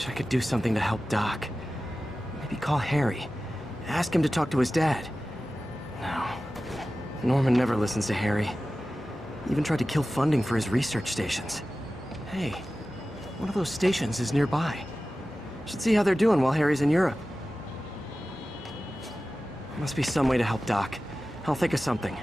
Wish I could do something to help Doc. Maybe call Harry. Ask him to talk to his dad. No. Norman never listens to Harry. Even tried to kill funding for his research stations. Hey, one of those stations is nearby. Should see how they're doing while Harry's in Europe. Must be some way to help Doc. I'll think of something.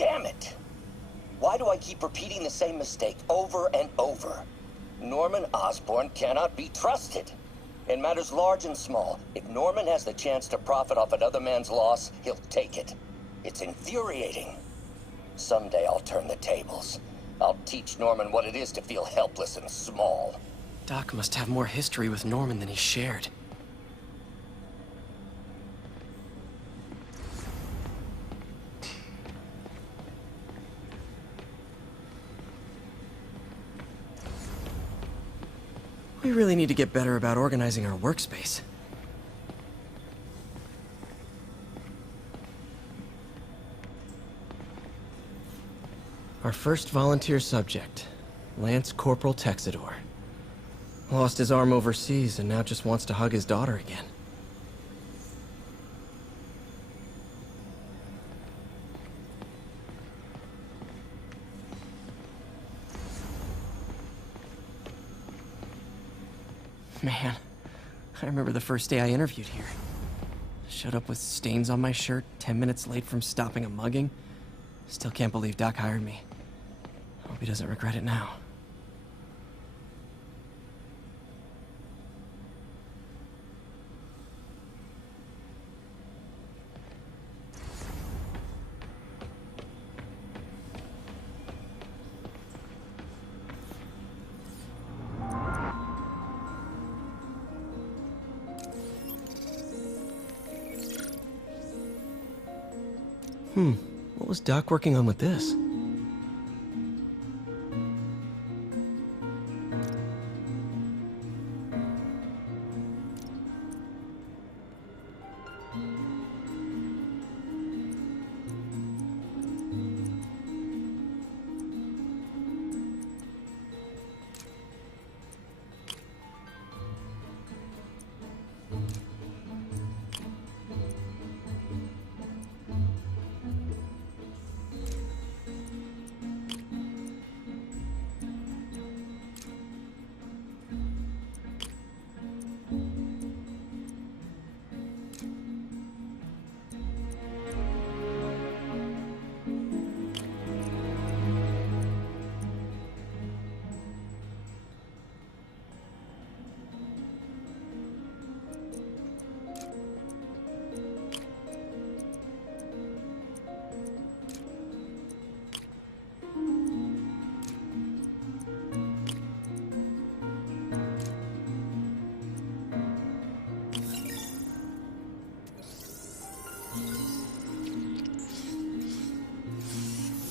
Damn it! Why do I keep repeating the same mistake over and over? Norman Osborn cannot be trusted. In matters large and small, if Norman has the chance to profit off another man's loss, he'll take it. It's infuriating. Someday I'll turn the tables. I'll teach Norman what it is to feel helpless and small. Doc must have more history with Norman than he shared. We really need to get better about organizing our workspace. Our first volunteer subject, Lance Corporal Texidor. Lost his arm overseas and now just wants to hug his daughter again. Man, I remember the first day I interviewed here. Showed up with stains on my shirt, 10 minutes late from stopping a mugging. Still can't believe Doc hired me. Hope he doesn't regret it now. What was Doc working on with this?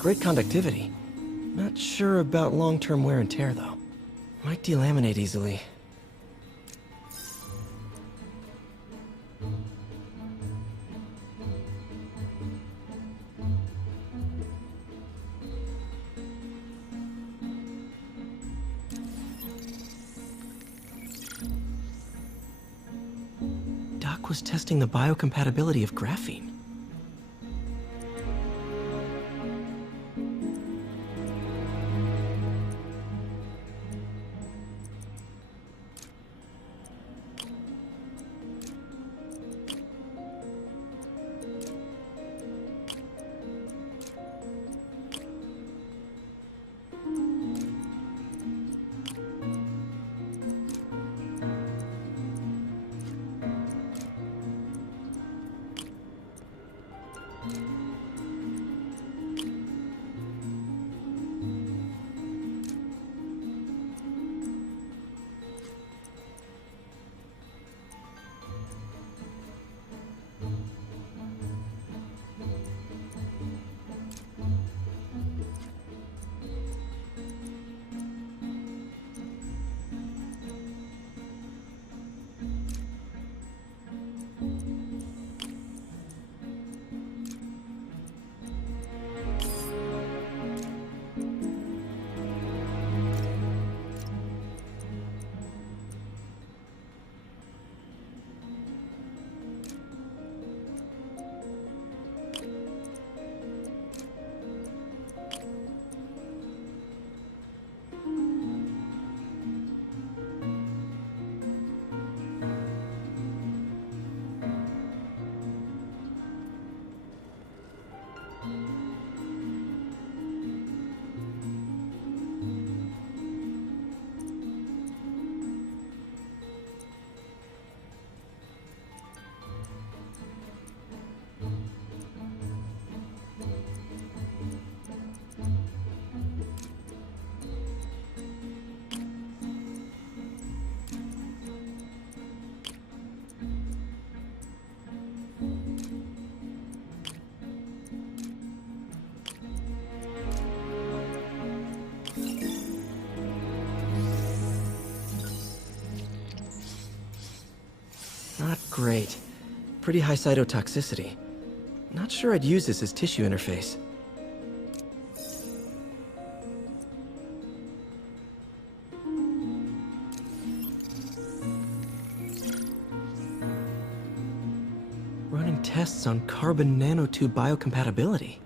Great conductivity. Not sure about long-term wear and tear, though. Might delaminate easily. Doc was testing the biocompatibility of graphene. not great. Pretty high cytotoxicity. Not sure I'd use this as tissue interface. Running tests on carbon nanotube biocompatibility.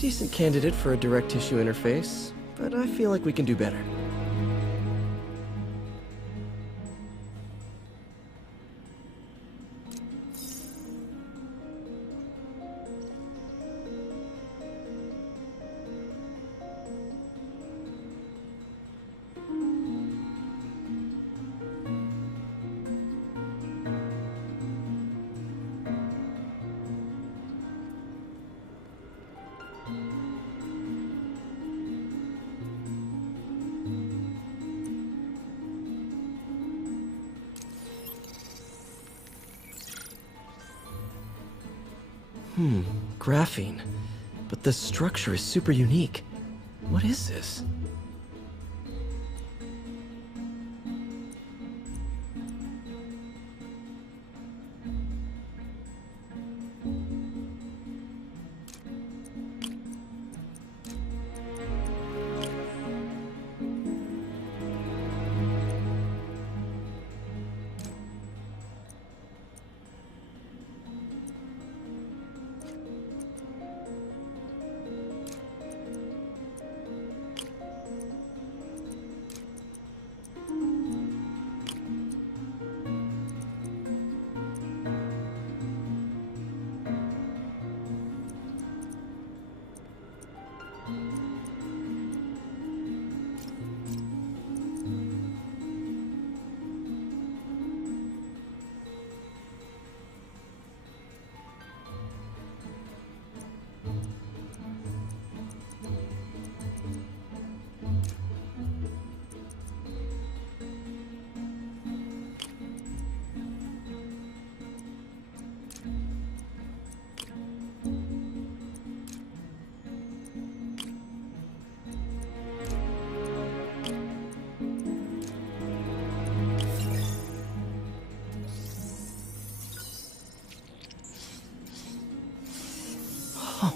Decent candidate for a direct tissue interface, but I feel like we can do better. Graphene. But the structure is super unique. What is this?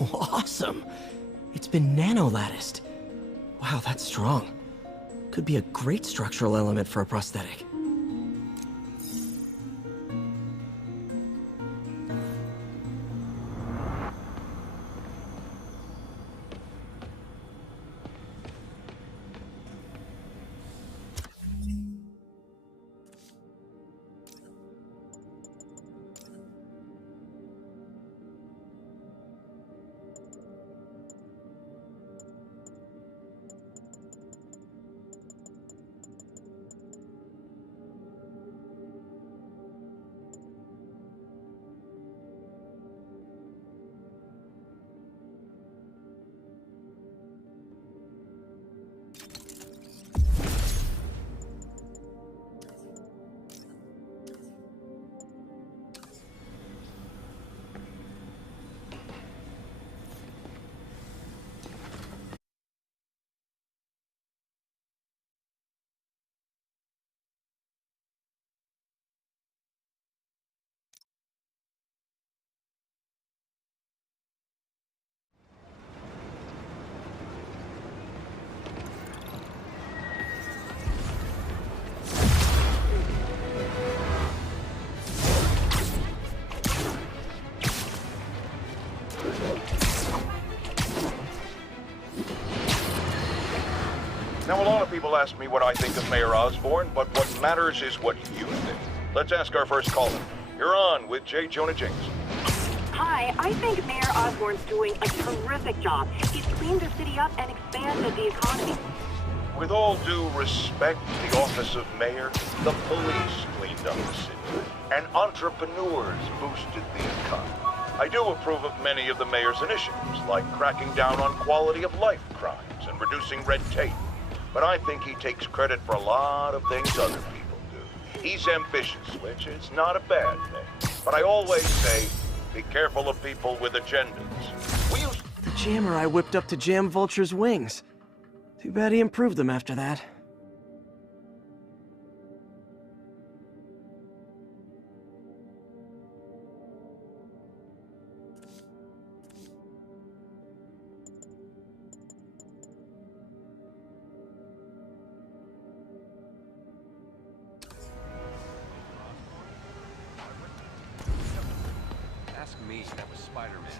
Oh, awesome! It's been nano-latticed. Wow, that's strong. Could be a great structural element for a prosthetic. Now, a lot of people ask me what I think of Mayor Osborn, but what matters is what you think. Let's ask our first caller. You're on with J. Jonah James. Hi, I think Mayor Osborn's doing a terrific job. He's cleaned the city up and expanded the economy. With all due respect to the office of mayor, the police cleaned up the city, and entrepreneurs boosted the economy. I do approve of many of the mayor's initiatives, like cracking down on quality-of-life crimes and reducing red tape. But I think he takes credit for a lot of things other people do. He's ambitious, which is not a bad thing. But I always say, be careful of people with agendas. We used The jammer I whipped up to jam Vulture's wings. Too bad he improved them after that. Ask me, that was Spider-Man.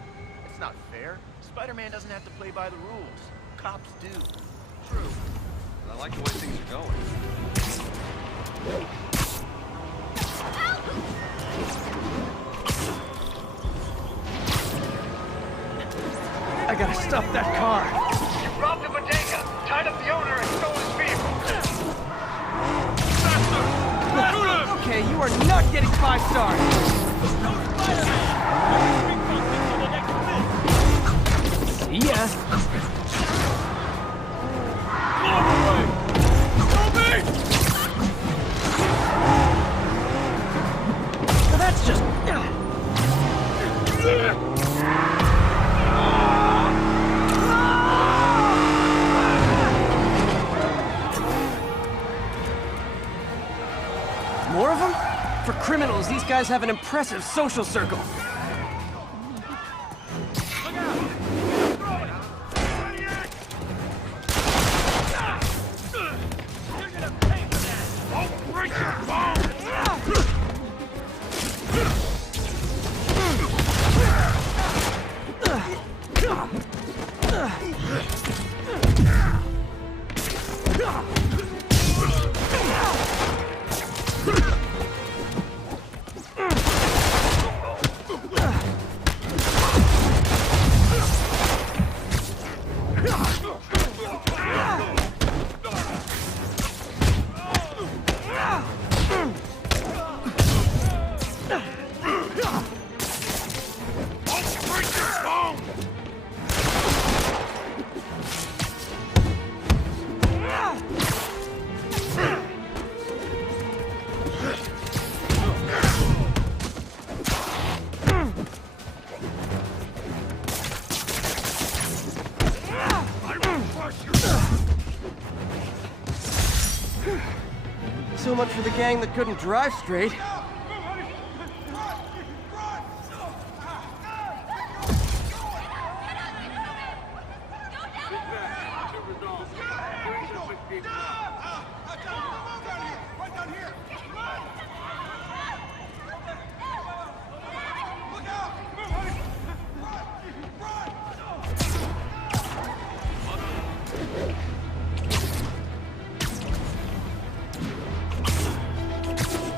It's not fair. Spider-Man doesn't have to play by the rules. Cops do. True. But I like the way things are going. I gotta stop that car! You robbed a bodega, tied up the owner, and stole his vehicle. Okay, you are not getting 5 stars! See ya! Well, that's just... More of them? For criminals, these guys have an impressive social circle. So much for the gang that couldn't drive straight.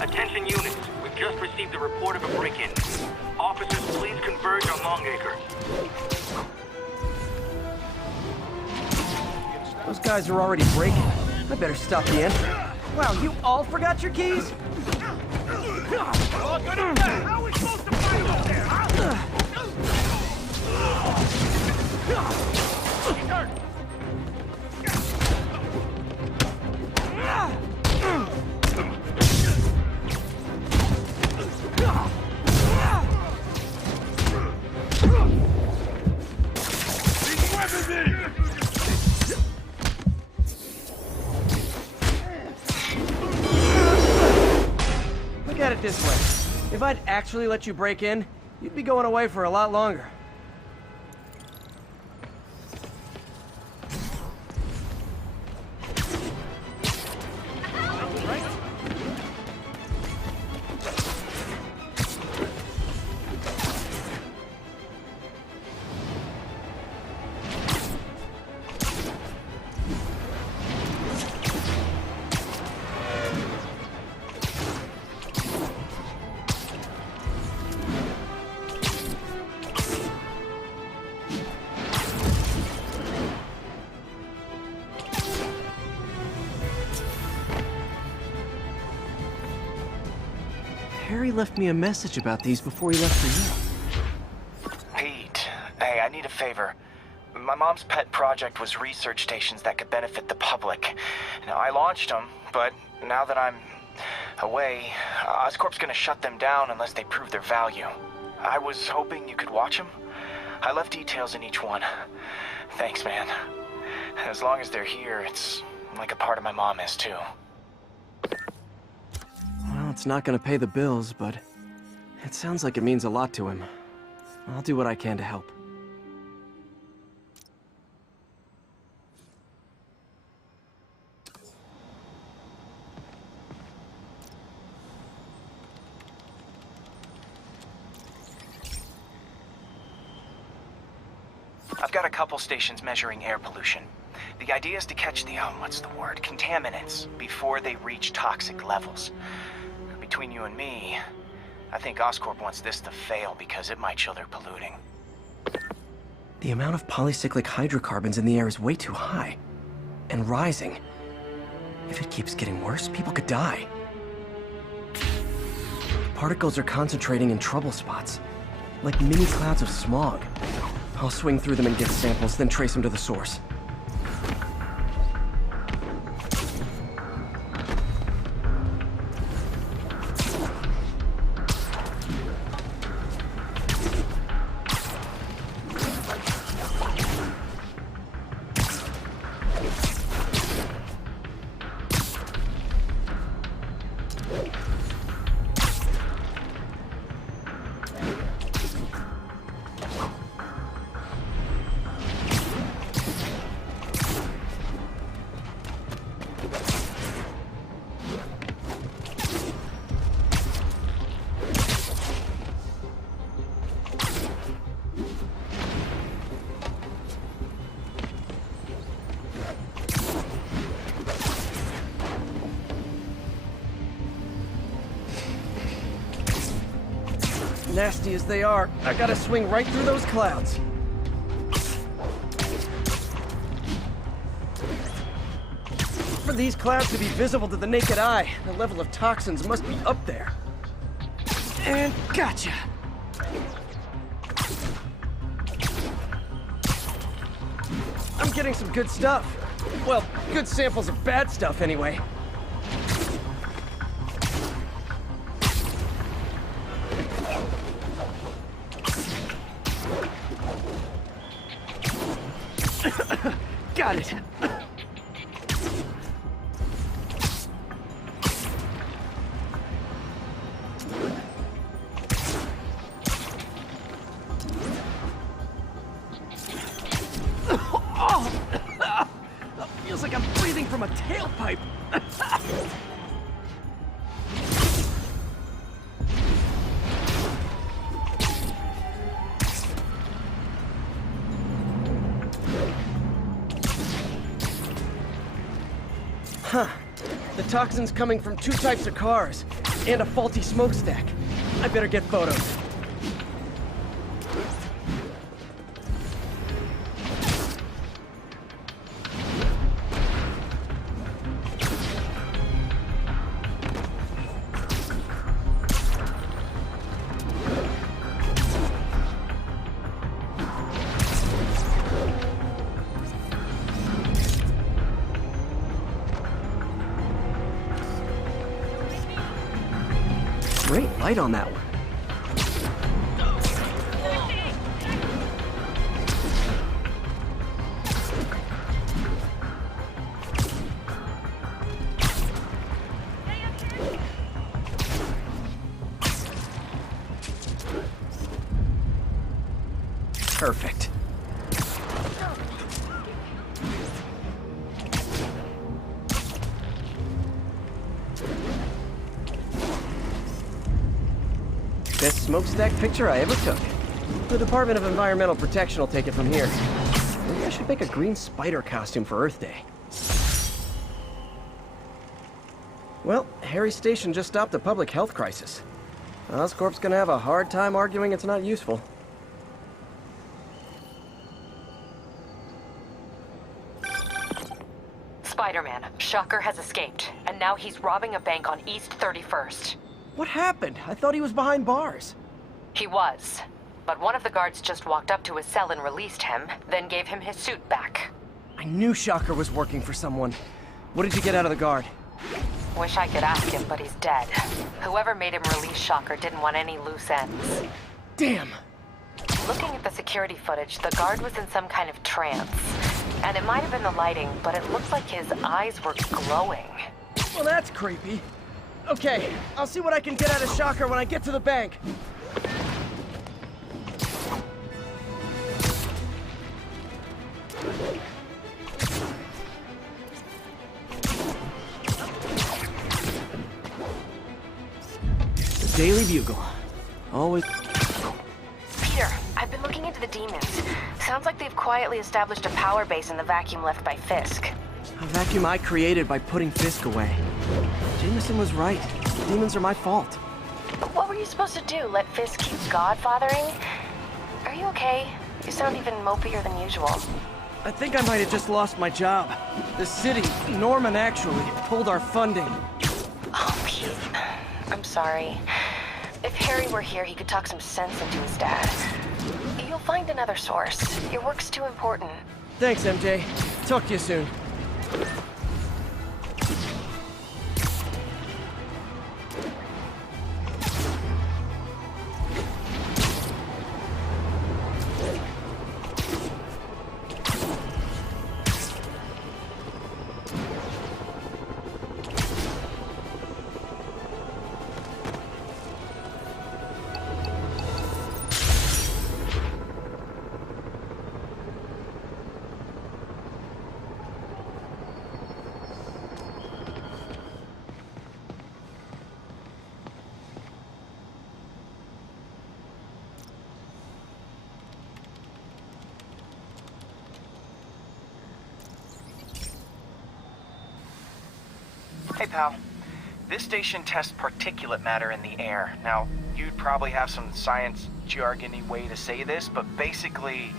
Attention units, we've just received a report of a break-in. Officers, please converge on Longacre. Those guys are already breaking. I better stop the entry. Wow, you all forgot your keys? How are we supposed to fight up there, huh? He's hurt. Look at it this way. If I'd actually let you break in, you'd be going away for a lot longer. Harry left me a message about these before he left for you. Pete, hey, I need a favor. My mom's pet project was research stations that could benefit the public. Now, I launched them, but now that I'm away, Oscorp's gonna shut them down unless they prove their value. I was hoping you could watch them. I left details in each one. Thanks, man. As long as they're here, it's like a part of my mom is, too. Well, it's not gonna pay the bills, but it sounds like it means a lot to him. I'll do what I can to help. I've got a couple stations measuring air pollution. The idea is to catch the, contaminants before they reach toxic levels. Between you and me, I think Oscorp wants this to fail because it might show they're polluting. The amount of polycyclic hydrocarbons in the air is way too high. And rising. If it keeps getting worse, people could die. The particles are concentrating in trouble spots, like mini clouds of smog. I'll swing through them and get samples, then trace them to the source. Nasty as they are, I gotta swing right through those clouds. For these clouds to be visible to the naked eye, the level of toxins must be up there. And gotcha! I'm getting some good stuff. Well, good samples of bad stuff anyway. Got it. Oh. Feels like I'm breathing from a tailpipe. Huh. The toxin's coming from 2 types of cars, and a faulty smokestack. I better get photos. Great light on that one. Perfect. Best smokestack picture I ever took. The Department of Environmental Protection will take it from here. Maybe I should make a green spider costume for Earth Day. Well, Harry's station just stopped a public health crisis. Oscorp's gonna have a hard time arguing it's not useful. Spider-Man, Shocker has escaped, and now he's robbing a bank on East 31st. What happened? I thought he was behind bars. He was, but one of the guards just walked up to his cell and released him, then gave him his suit back. I knew Shocker was working for someone. What did you get out of the guard? Wish I could ask him, but he's dead. Whoever made him release Shocker didn't want any loose ends. Damn! Looking at the security footage, the guard was in some kind of trance. And it might have been the lighting, but it looked like his eyes were glowing. Well, that's creepy. Okay, I'll see what I can get out of Shocker when I get to the bank. The Daily Bugle. Always... Peter, I've been looking into the demons. Sounds like they've quietly established a power base in the vacuum left by Fisk. A vacuum I created by putting Fisk away. Jameson was right. Demons are my fault. What were you supposed to do? Let Fisk keep godfathering? Are you okay? You sound even mopier than usual. I think I might have just lost my job. The city, Norman actually, pulled our funding. Oh, Pete. I'm sorry. If Harry were here, he could talk some sense into his dad. You'll find another source. Your work's too important. Thanks, MJ. Talk to you soon. Hey, pal. This station tests particulate matter in the air. Now, you'd probably have some science jargony way to say this, but basically,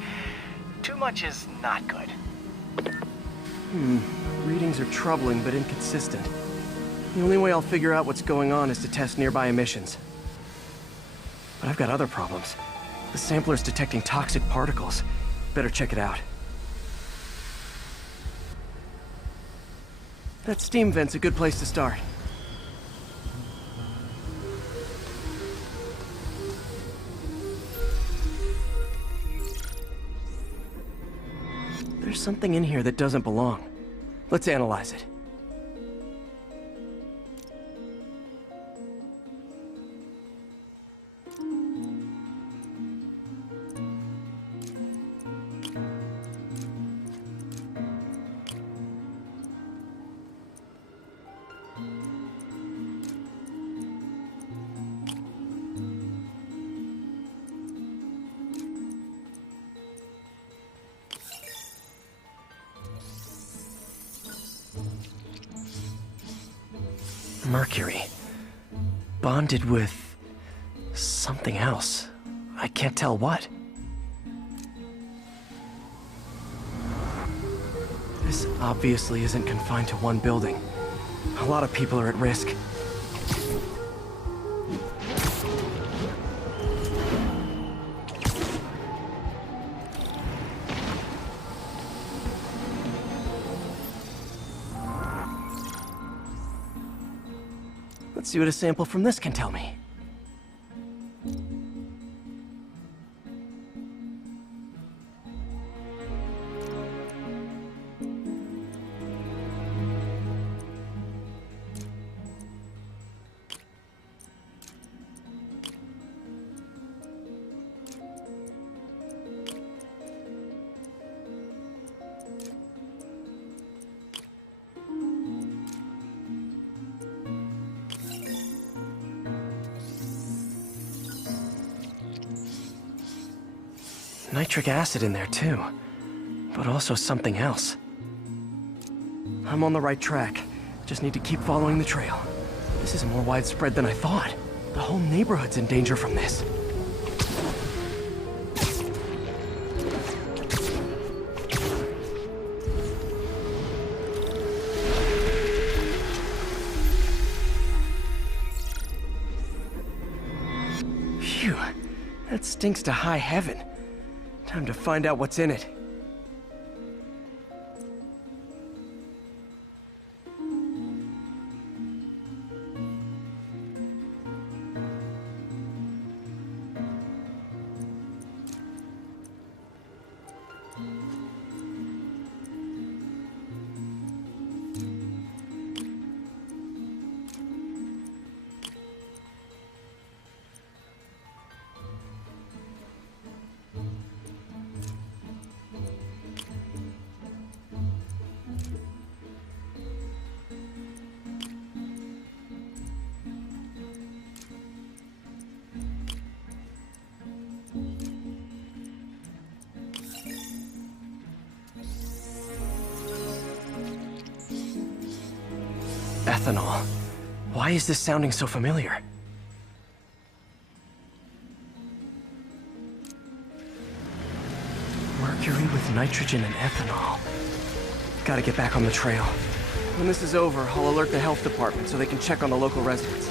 too much is not good. Readings are troubling but inconsistent. The only way I'll figure out what's going on is to test nearby emissions. But I've got other problems. The sampler's detecting toxic particles. Better check it out. That steam vent's a good place to start. There's something in here that doesn't belong. Let's analyze it. Mercury. Bonded with... something else. I can't tell what. This obviously isn't confined to one building. A lot of people are at risk. Let's see what a sample from this can tell me. Nitric acid in there too, but also something else. I'm on the right track. Just need to keep following the trail. This is more widespread than I thought. The whole neighborhood's in danger from this. Phew, that stinks to high heaven. Time to find out what's in it. Ethanol. Why is this sounding so familiar? Mercury with nitrogen and ethanol. Gotta get back on the trail. When this is over, I'll alert the health department so they can check on the local residents.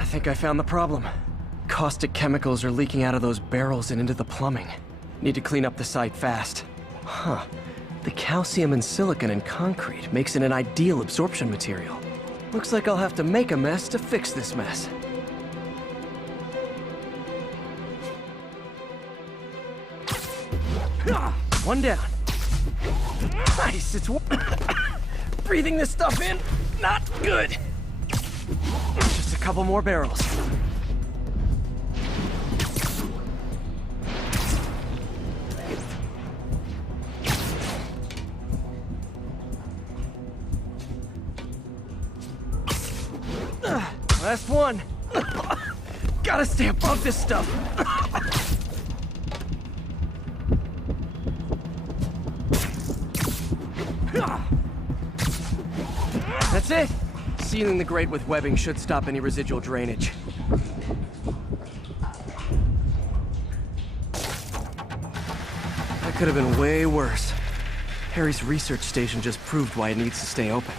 I think I found the problem. Caustic chemicals are leaking out of those barrels and into the plumbing. Need to clean up the site fast. Huh. The calcium and silicon in concrete makes it an ideal absorption material. Looks like I'll have to make a mess to fix this mess. One down. Nice, it's... Breathing this stuff in, not good. Just a couple more barrels. Last one. Gotta stay above this stuff. That's it. Sealing the grate with webbing should stop any residual drainage. That could have been way worse. Harry's research station just proved why it needs to stay open.